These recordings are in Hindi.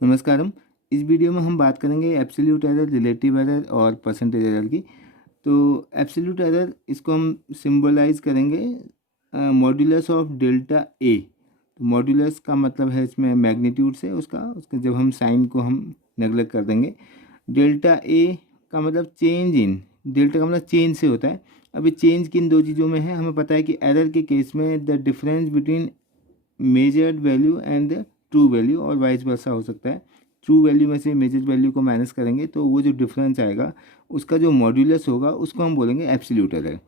नमस्कारम। इस वीडियो में हम बात करेंगे एब्सोल्यूट एरर, रिलेटिव एरर और परसेंटेज एरर की। तो एब्सोल्यूट एरर इसको हम सिंबलाइज करेंगे मॉड्यूलस ऑफ डेल्टा ए। तो मॉड्यूलस का मतलब है इसमें मैग्नीट्यूड से उसका जब हम साइन को हम नेगलेक्ट कर देंगे। डेल्टा ए का मतलब चेंज इन, डेल्टा का मतलब चेंज से होता है। अभी चेंज किन दो चीज़ों में है, हमें पता है कि एरर के केस में the difference between measured value and the true value और वाइस वर्सा हो सकता है। ट्रू वैल्यू में से मेजर्ड वैल्यू को माइनस करेंगे तो वो जो डिफरेंस आएगा उसका जो मॉड्यूलस होगा उसको हम बोलेंगे एब्सोल्यूट एरर।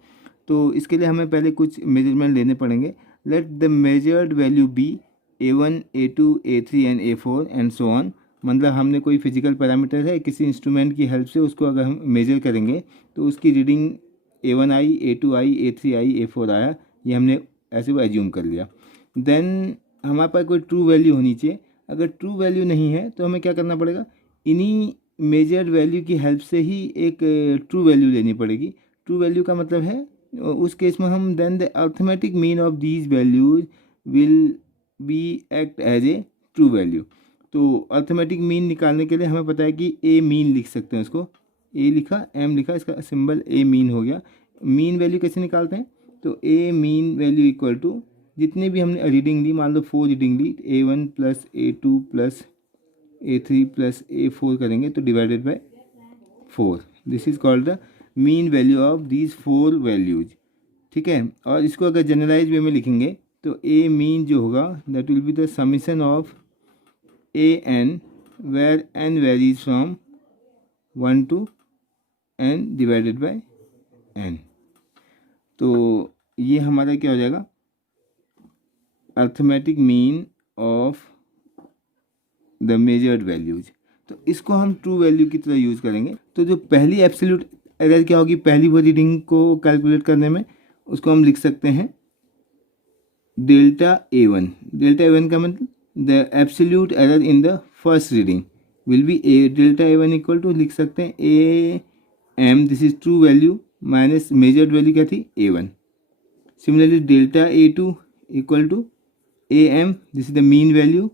तो इसके लिए हमें पहले कुछ मेजरमेंट लेने पड़ेंगे। Let the measured value be A1, A2, A3 and A4 and so on. मतलब हमने कोई फिजिकल पैरामीटर है, किसी इंस्ट्रूमेंट की हेल्प से उसको अगर हम मेजर करेंगे तो उसकी रीडिंग A1 आई, A2 आई, A3 आई, A4 आया, ये हमने ऐसे वो एज्यूम कर लिया। देन हमारे पास कोई ट्रू वैल्यू होनी चाहिए। अगर ट्रू वैल्यू नहीं है तो हमें क्या करना पड़ेगा, इन्हीं मेजर्ड वैल्यू की हेल्प से ही एक ट्रू वैल्यू लेनी पड़ेगी। ट्रू वैल्यू का मतलब है उस केस में हम then the arithmetic mean of these values will be act as a true value. तो अर्थमेटिक मीन निकालने के लिए हमें पता है कि ए मीन लिख सकते हैं उसको। ए लिखा, एम लिखा, इसका सिंबल ए मीन हो गया। मीन वैल्यू कैसे निकालते हैं, तो ए मीन वैल्यू इक्वल टू जितने भी हमने रीडिंग ली, मान लो 4 रीडिंग ली, A1 plus A2 plus A3 plus A4 करेंगे तो divided by 4। This is called the mean value of these 4 values. ठीक है। और इसको अगर जनरलाइज वे में लिखेंगे तो ए मीन जो होगा that will be the summation of n where n varies from 1 to n divided by n। तो ये हमारा क्या हो जाएगा, arithmetic mean of the measured values. तो इसको हम ट्रू वैल्यू की तरह यूज़ करेंगे। तो जो पहली एब्सोल्यूट एरर क्या होगी, पहली वो रीडिंग को कैलकुलेट करने में, उसको हम लिख सकते हैं डेल्टा A1। डेल्टा A1 का मतलब the absolute error in the first reading will be a delta A1 equal to लिख सकते हैं AM, this is true value, minus measured value क्या थी A1। Similarly delta A2 equal to AM, this is the mean value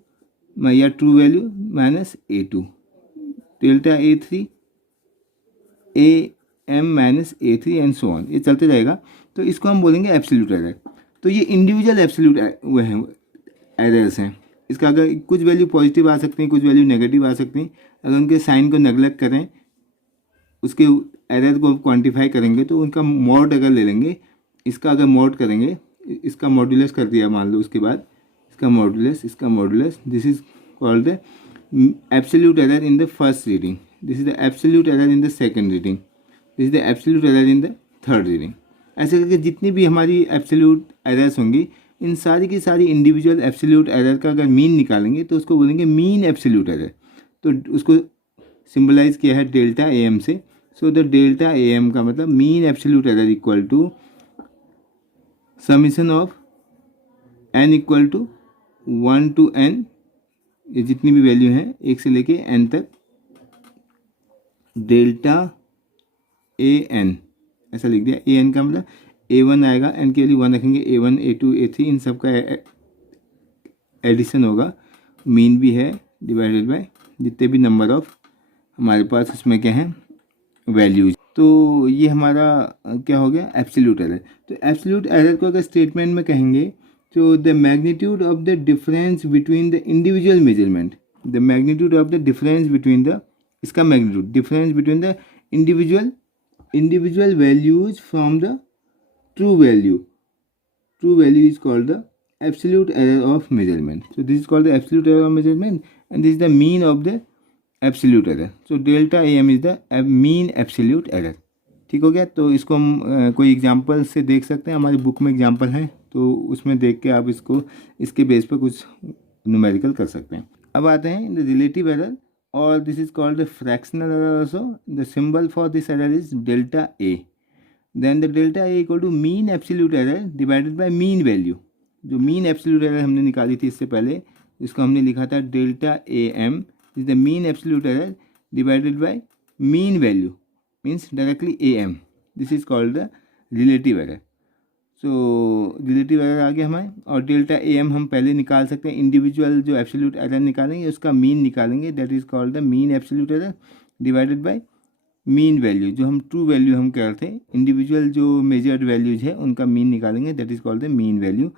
या true value, minus A2। Delta A3 AM minus A3 and so on, ये चलते रहेगा। तो इसको हम बोलेंगे एब्सोल्यूट एरर। तो ये इंडिविजुअल एब्सोल्यूट वो हैं एरर्स हैं। इसका अगर कुछ वैल्यू पॉजिटिव आ सकती हैं, कुछ वैल्यू नेगेटिव आ सकती हैं। अगर उनके साइन को नेगलेक्ट करें, उसके एरर को क्वांटिफाई करेंगे तो उनका मॉड अगर ले लेंगे, इसका अगर मॉड करेंगे, इसका मॉड्यूलस कर दिया मान लो, उसके बाद इसका modulus, this is called the absolute error in the first reading, this is the absolute error in the second reading, this is the absolute error in the third reading. ऐसे करके जितनी भी हमारी एब्सोल्यूट एरर्स होंगी, इन सारी की सारी इंडिविजुअल एब्सोल्यूट एरर का अगर मीन निकालेंगे तो उसको बोलेंगे मीन एब्सोल्यूट एरर। तो उसको सिंबलाइज किया है डेल्टा AM से। सो द डेल्टा AM का मतलब mean absolute error equal to summation of n equal to 1 to n, ये जितनी भी वैल्यू हैं 1 से लेके n तक, डेल्टा AN ऐसा लिख दिया। AN का मतलब A1 आएगा, n के वैल्यू 1 रखेंगे, A1 A2 A3 इन सब का एडिशन होगा, मीन भी है, डिवाइडेड बाय जितने भी नंबर ऑफ हमारे पास उसमें क्या है वैल्यूज। तो ये हमारा क्या हो गया, एब्सोल्यूट एरर। तो एब्सोल्यूट एरर को अगर स्टेटमेंट में कहेंगे तो the magnitude of the difference between the individual measurement, the magnitude of the difference between the, इसका magnitude difference between the individual values from the true value is called the absolute error of measurement. So this is called the absolute error of measurement and this is the mean of the absolute error. So delta AM is the mean absolute error. ठीक हो गया। तो इसको हम कोई एग्जांपल से देख सकते हैं, हमारी बुक में एग्जांपल है, तो उसमें देख के आप इसको इसके बेस पर कुछ न्यूमेरिकल कर सकते हैं। अब आते हैं द रिलेटिव एरर, और this is called the fractional error also. The symbol for this error is delta A। Then the delta A equal to mean absolute error divided by mean value. जो मीन एब्सोल्यूट एरर हमने निकाली थी इससे पहले, इसको हमने लिखा था delta AM is the mean absolute error divided by mean value, means directly AM। This is called the relative error. So relative error आ गया हमारे, और डेल्टा ए एम हम पहले निकाल सकते हैं। इंडिविजुअल जो एब्सोल्यूट एरर निकालेंगे उसका मीन निकालेंगे, that is called the mean absolute error divided by mean value, जो हम ट्रू वैल्यू हम कह रहे थे, इंडिविजुअल जो मेजर्ड वैल्यूज है उनका मीन निकालेंगे, that is called the mean value.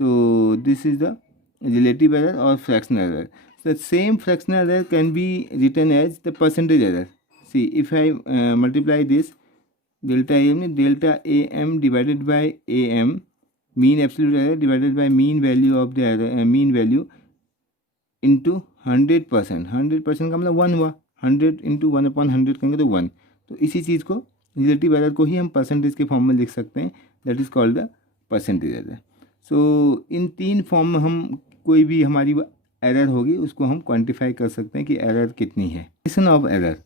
So this is the relative error और fractional error. The same fractional error can be written as the percentage error. See, if I multiply this delta am divided by am, mean absolute error divided by mean value of the error, mean value into 100%. 100% का मतलब 1 हुआ, 100 इंटू 1/100 करेंगे तो 1. तो इसी चीज़ को रिलेटिव एरर को ही हम परसेंटेज के फॉर्म में लिख सकते हैं, that is called the percentage error. So in 3 form में हम कोई भी हमारी एरर होगी उसको हम क्वांटिफाई कर सकते हैं कि एरर कितनी है. Definition of error.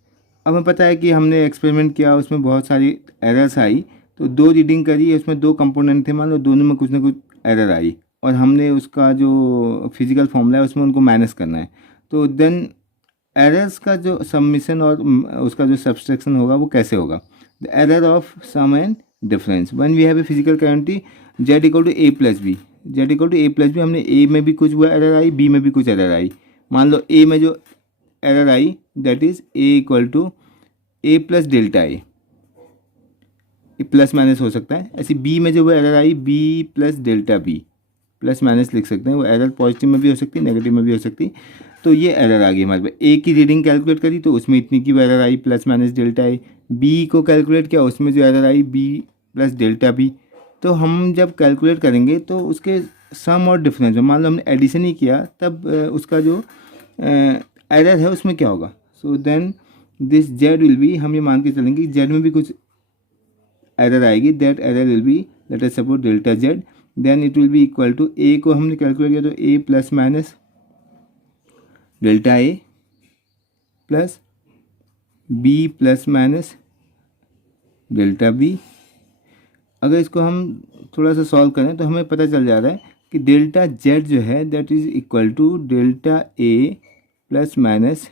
अब हमें पता है कि हमने एक्सपेरिमेंट किया, उसमें बहुत सारी एरर्स आई, तो 2 रीडिंग करी, उसमें 2 कंपोनेंट थे, मान लो दोनों में कुछ ना कुछ एरर आई, और हमने उसका जो फिजिकल फॉर्मूला है उसमें उनको माइनस करना है. तो देन एरर्स का जो सबमिशन और उसका जो सब्सट्रैक्शन होगा वो कैसे होगा. The error of sum and difference when we have a physical quantity z equal to A plus b. z equal to A plus b, हमने ए में भी कुछ हुआ एरर आई, बी में भी कुछ एरर आई. मान लो ए में जो एरर आई that is A equal to A plus delta A, plus minus हो सकता है. ऐसी बी में जो वो एरर आई B plus delta B, plus minus लिख सकते हैं. वो एरर पॉजिटिव में भी हो सकती है, नेगेटिव में भी हो सकती है. तो ये एरर आ गई हमारे पास. ए की रीडिंग कैलकुलेट करी तो उसमें इतनी की वो एरर आई प्लस माइनस डेल्टा ए. बी को कैलकुलेट किया, उसमें जो एरर आई बी प्लस डेल्टा बी. तो हम जब कैलकुलेट करेंगे तो उसके सम और डिफरेंस, मान लो हमने एडिशन ही किया तब उसका जो एरर है उसमें क्या होगा. So then this z will be, हम ये मान के चलेंगे जेड में भी कुछ एरर आएगी, that error will be let us suppose delta Z. Then it will be equal to A को हमने कैलकुलेट किया तो A plus minus delta A plus B plus minus delta B. अगर इसको हम थोड़ा सा सॉल्व करें तो हमें पता चल जा रहा है कि डेल्टा जेड जो है that is equal to delta A plus minus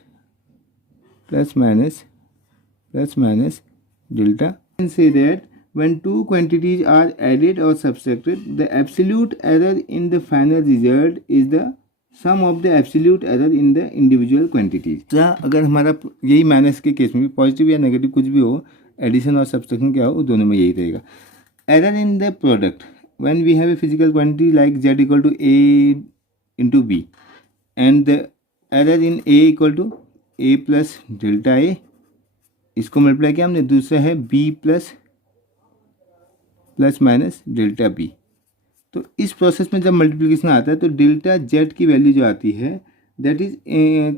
delta. Say that when two quantities are added or subtracted, the absolute error in the final result is the sum of the absolute error in the individual quantities. अगर हमारा यही माइनस के केस में भी पॉजिटिव या नेगेटिव कुछ भी हो, एडिशन और सब्सट्रैक्शन क्या हो, दोनों में यही रहेगा. Error in the product when we have a physical quantity like z equal to a into b and the error in a equal to a plus delta a, इसको मल्टीप्लाई किया हमने. दूसरा है b plus minus delta b. तो इस प्रोसेस में जब मल्टीप्लिकेशन आता है तो डेल्टा z की वैल्यू जो आती है that is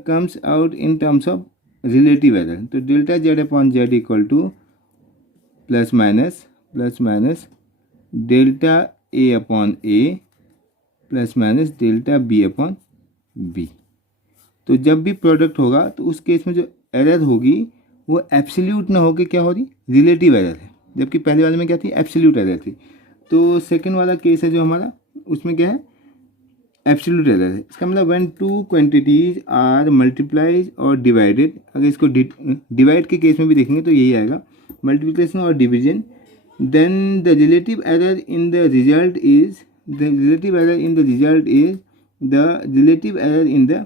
comes out in terms of relative error. तो delta z upon z equal to plus minus delta A upon A plus minus delta B upon B. तो जब भी प्रोडक्ट होगा तो उस केस में जो एरर होगी वो एब्सोल्यूट ना होके क्या हो रही, रिलेटिव एरर है, जबकि पहले वाले में क्या थी, एब्सोल्यूट एरर थी. तो सेकंड वाला केस है जो हमारा, उसमें क्या है, एब्सोल्यूट एरर है. इसका मतलब when two quantities are multiplies और डिवाइडेड, अगर इसको डिवाइड के केस में भी देखेंगे तो यही आएगा, मल्टीप्लिकेशन और division, then the relative error in the result is the relative error in the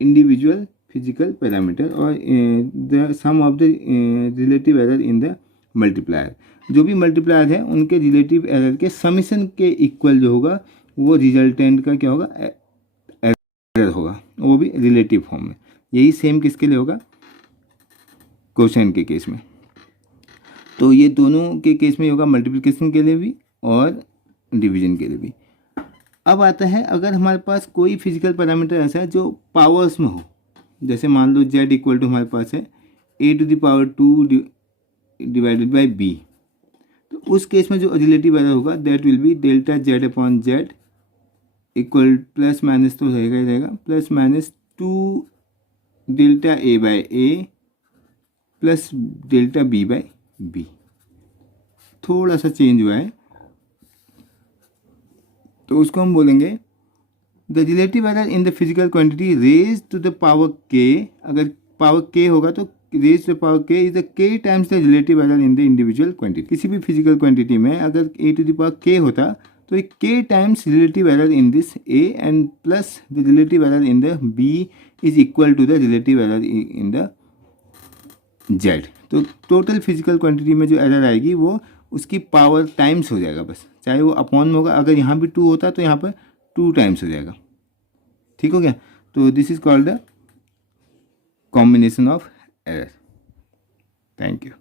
individual physical parameter or the sum of the relative error in the multiplier. जो भी मल्टीप्लायर है उनके रिलेटिव एरर के समीशन के इक्वल जो होगा वो रिजल्टेंट का क्या होगा, एरर होगा, वो भी रिलेटिव फॉर्म में. यही सेम किसके लिए होगा, कोशेंट के केस में. तो ये दोनों के केस में होगा, मल्टीप्लिकेशन के लिए भी और डिवीजन के लिए भी. अब आता है अगर हमारे पास कोई फिजिकल पैरामीटर ऐसा है जो पावर्स में हो, जैसे मान लो z इक्वल टू हमारे पास है a to the power 2 divided by b. तो उस केस में जो रिलेटिव एरर होगा that will be delta z upon z equal plus minus तो रहेगा ही रहेगा, plus minus 2 delta a by a plus delta b by b. थोड़ा सा चेंज हुआ है तो उसको हम बोलेंगे the relative error in the physical quantity raise to the power k. अगर पावर k होगा तो raise to power k is the k times the relative error in the individual quantity. किसी भी फिजिकल क्वांटिटी में अगर a to the power k होता तो एक k times relative error in this a and plus the relative error in the b is equal to the relative error in the z। तो टोटल फिजिकल क्वांटिटी में जो एरर आएगी वो उसकी पावर टाइम्स हो जाएगा, बस चाहे वो अपॉन में होगा। अगर यहाँ भी 2 होता तो यहाँ पर 2 टाइम्स हो जाएगा। ठीक हो गया। तो this is called the combination of error. Thank you.